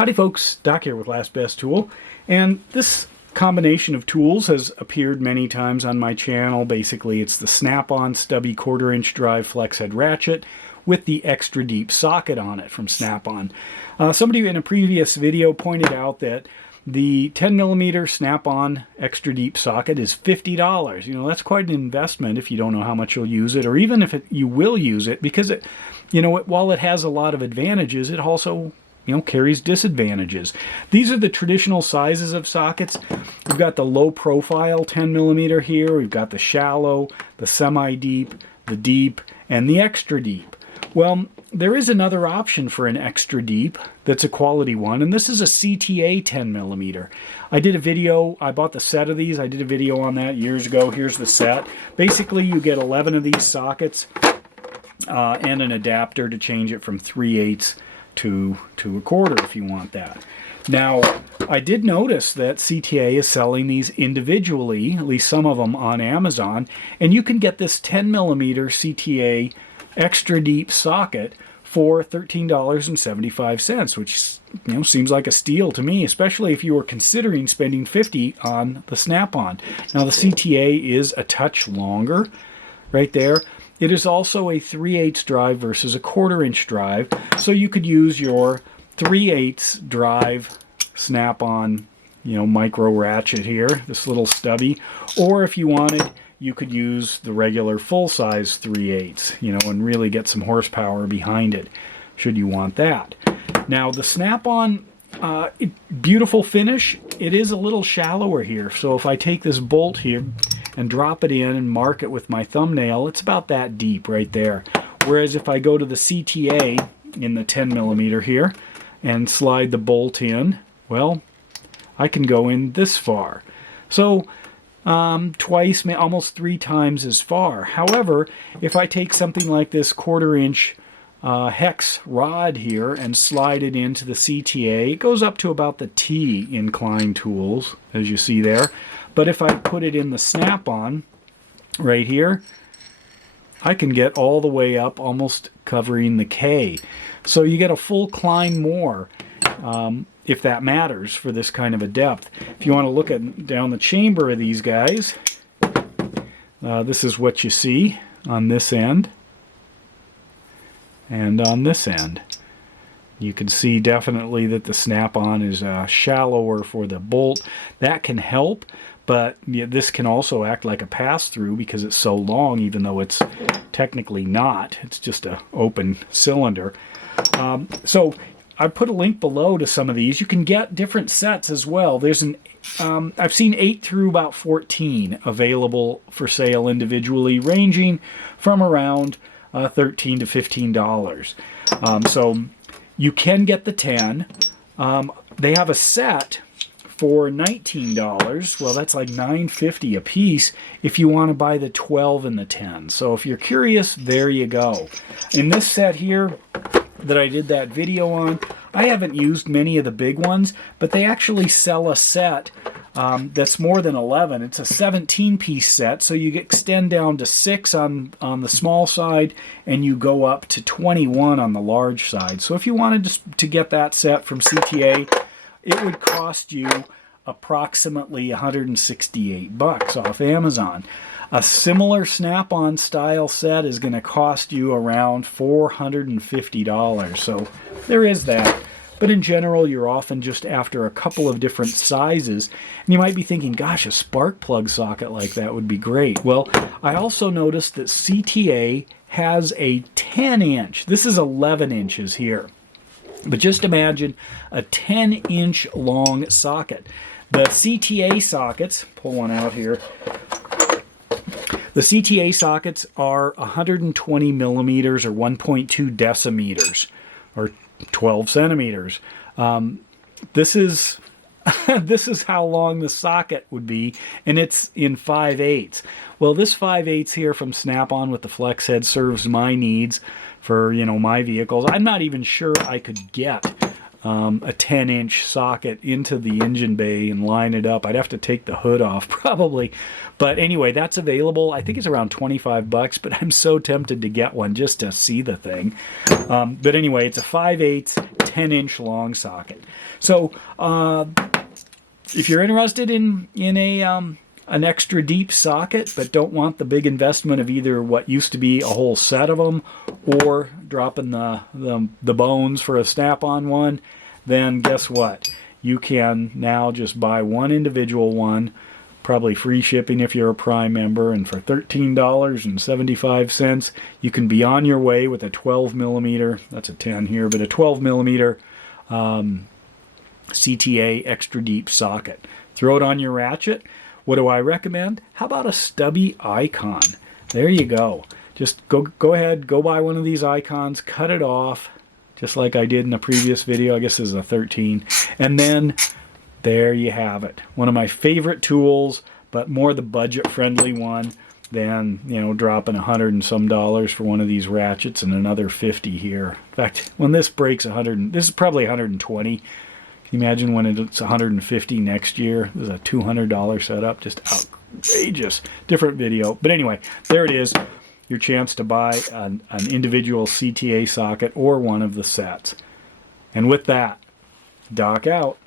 Howdy folks, Doc here with Last Best Tool, and this combination of tools has appeared many times on my channel. Basically it's the snap-on stubby 1/4 inch drive flex head ratchet with the extra deep socket on it from Snap-on. Somebody in a previous video pointed out that the 10mm snap-on extra deep socket is $50. You know, that's quite an investment if you don't know how much you'll use it, or even if you will use it, because it, while it has a lot of advantages, it also carries disadvantages. These are the traditional sizes of sockets. We've got the low profile 10mm here, we've got the shallow, the semi-deep, the deep, and the extra deep. Well, there is another option for an extra deep that's a quality one, and this is a CTA 10mm. I did a video, I bought the set of these, I did a video on that years ago. Here's the set. Basically you get 11 of these sockets and an adapter to change it from 3/8 to 1/4 if you want that. Now, I did notice that CTA is selling these individually, at least some of them on Amazon, and you can get this 10mm CTA extra deep socket for $13.75, which seems like a steal to me, especially if you were considering spending $50 on the Snap-on. Now the CTA is a touch longer right there. It is also a 3/8 drive versus a 1/4 inch drive, so you could use your 3/8 drive Snap-on, micro ratchet here, this little stubby, or if you wanted, you could use the regular full-size 3/8, and really get some horsepower behind it, should you want that. Now, the Snap-on, beautiful finish. It is a little shallower here, so if I take this bolt here and drop it in and mark it with my thumbnail, it's about that deep right there. Whereas if I go to the CTA in the 10mm here and slide the bolt in, well, I can go in this far. So twice, almost 3 times as far. However, if I take something like this 1/4 inch hex rod here and slide it into the CTA, it goes up to about the T incline tools, as you see there. But if I put it in the Snap-on right here, I can get all the way up, almost covering the K. So you get a full climb more, if that matters for this kind of a depth. If you want to look at down the chamber of these guys, this is what you see on this end and on this end. You can see definitely that the Snap-on is shallower for the bolt. That can help, but this can also act like a pass-through because it's so long, even though it's technically not. It's just an open cylinder. So I put a link below to some of these. You can get different sets as well. There's I've seen 8 through about 14 available for sale individually, ranging from around $13 to $15. So you can get the 10. They have a set for $19. Well, that's like $9.50 a piece if you want to buy the 12 and the 10. So if you're curious, there you go. In this set here that I did that video on, I haven't used many of the big ones, but they actually sell a set that's more than 11. It's a 17-piece set, so you extend down to 6 on the small side, and you go up to 21 on the large side. So if you wanted to get that set from CTA, it would cost you approximately $168 off Amazon. A similar Snap-on style set is going to cost you around $450. So there is that. But in general, you're often just after a couple of different sizes. And you might be thinking, gosh, a spark plug socket like that would be great. Well, I also noticed that CTA has a 10-inch. This is 11 inches here. But just imagine a 10-inch long socket. The CTA sockets, pull one out here. The CTA sockets are 120 millimeters or 1.2 decimeters or 12 centimeters. This is this is how long the socket would be, and it's in 5/8. Well, this 5/8 here from Snap-on with the flex head serves my needs for my vehicles. I'm not even sure I could get a 10-inch socket into the engine bay and line it up. I'd have to take the hood off probably. But anyway, that's available. I think it's around 25 bucks, but I'm so tempted to get one just to see the thing. But anyway, it's a 5/8 10-inch long socket. So if you're interested in an extra deep socket but don't want the big investment of either what used to be a whole set of them or dropping the bones for a snap-on one, then guess what? You can now just buy one individual one, probably free shipping if you're a Prime member, and for $13.75 you can be on your way with a 12 millimeter, that's a 10 here, but a 12 millimeter CTA extra deep socket. Throw it on your ratchet. What do I recommend? How about a stubby icon? There you go. Just go ahead, go buy one of these icons, cut it off, just like I did in the previous video. I guess this is a 13. And then there you have it. One of my favorite tools, but more the budget-friendly one than, you know, dropping $100 and some for one of these ratchets and another 50 here. In fact, when this breaks 100, this is probably 120. Can you imagine when it's 150 next year? This is a $200 setup. Just outrageous. Different video. But anyway, there it is. Your chance to buy an individual CTA socket or one of the sets. And with that, Doc out.